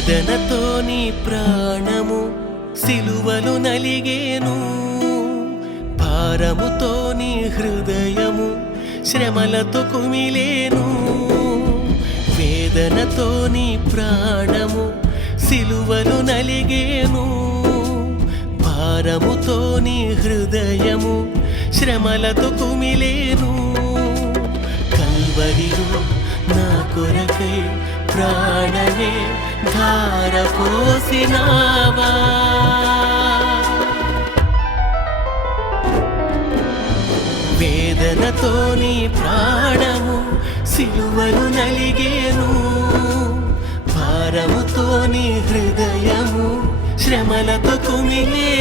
వేదనతో నీ ప్రాణము సిలువలు నలిగేను. భారముతో నీ హృదయము శ్రమలతో కుమిలేను. వేదనతో నీ ప్రాణము సిలువలు నలిగేను. భారముతో నీ హృదయము శ్రమలతో కుమిలేను. కల్వరిలో నా కొరకై ప్రాణమే ధార పోసినావా వేదనతో నీ ప్రాణము సిలువను నలిగేను. భారముతో నీ హృదయము శ్రమలతో కుమిలే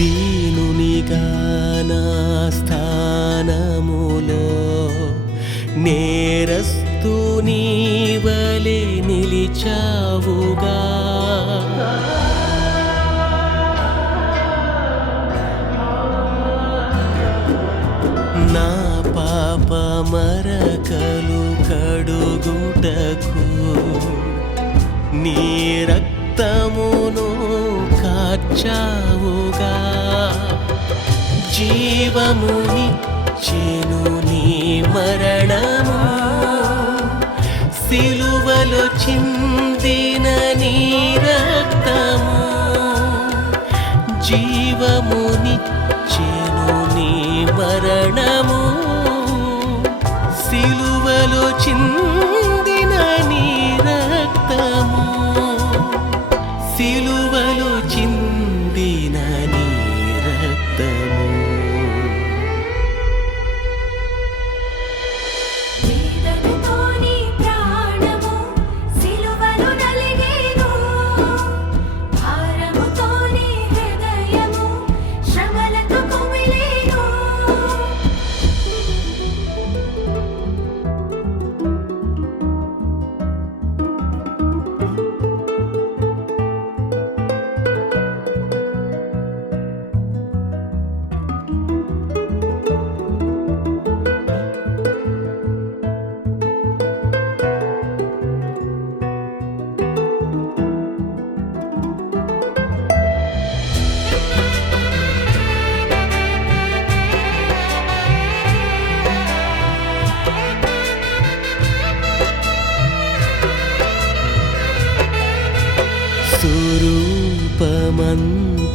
దీనునిగా నా స్థానములో నేరస్తు నీవలే నిలిచావుగా. నా పాప మరకలు కడుగుటకు నీ రక్తమును వచ్చావుగా. జీవముని జీవమునిచ్చెను నీ మరణము. సిలువలో చిందిన నీ రక్తము. జీవముని జీవమునిచ్చెను నీ మరణము. సిలువలో చిందిన నీ రక్తము. సిలువలో చింది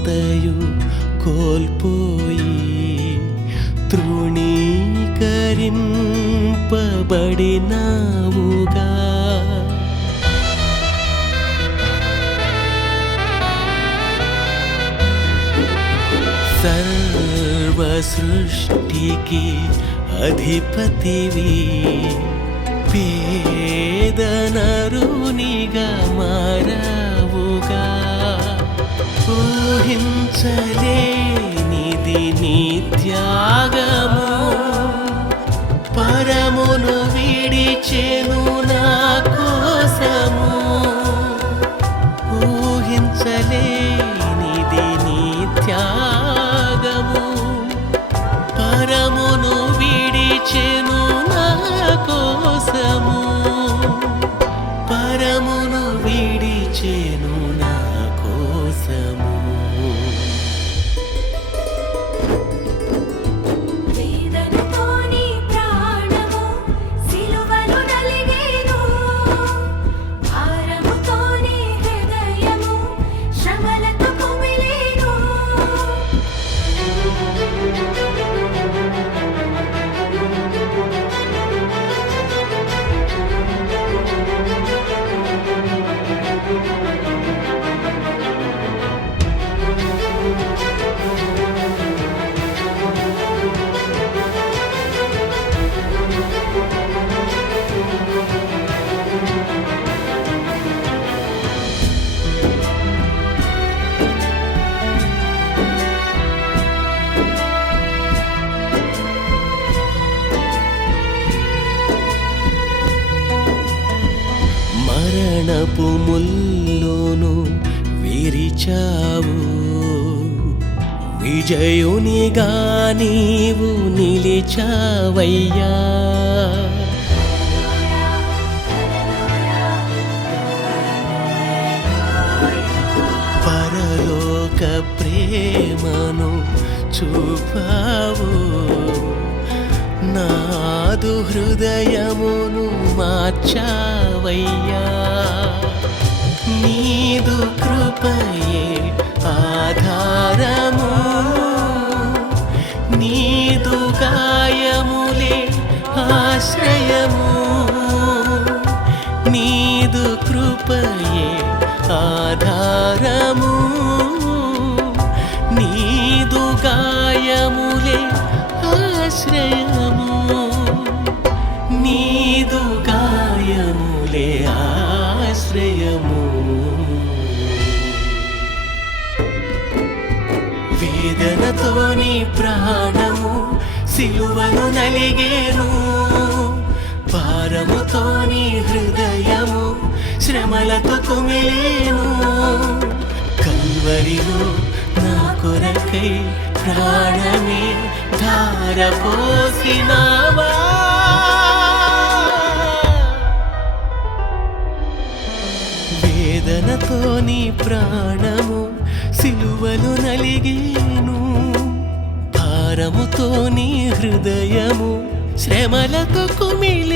అంతయు కోల్పోయి తృణీకరింపబడినావుగా సర్వ సృష్టికి అధిపతివి పేదనరునిగా మారావుగా ఊహించలేనిది నీ త్యాగము పరమును విడిచెను మరణపు ముల్లోను విరిచావు. విజయునిగా నీవు నిలిచావయ్యా. పరలోక ప్రేమను చూపావు. నాదు హృదయమును మార్చావయ్యా. నీదు కృపయే ఆధారము. నీదు గాయములే ఆశ్రయము సిలువను నలిగేను. భారముతో నీ హృదయము శ్రమలతో కుమిలేను కల్వరిలో నా కొరకై ప్రాణమే ధారపోసినావా. వేదనతో నీ ప్రాణము సిలువను నలిగే భారముతో నీ హృదయము శ్రమలతో కుమిలి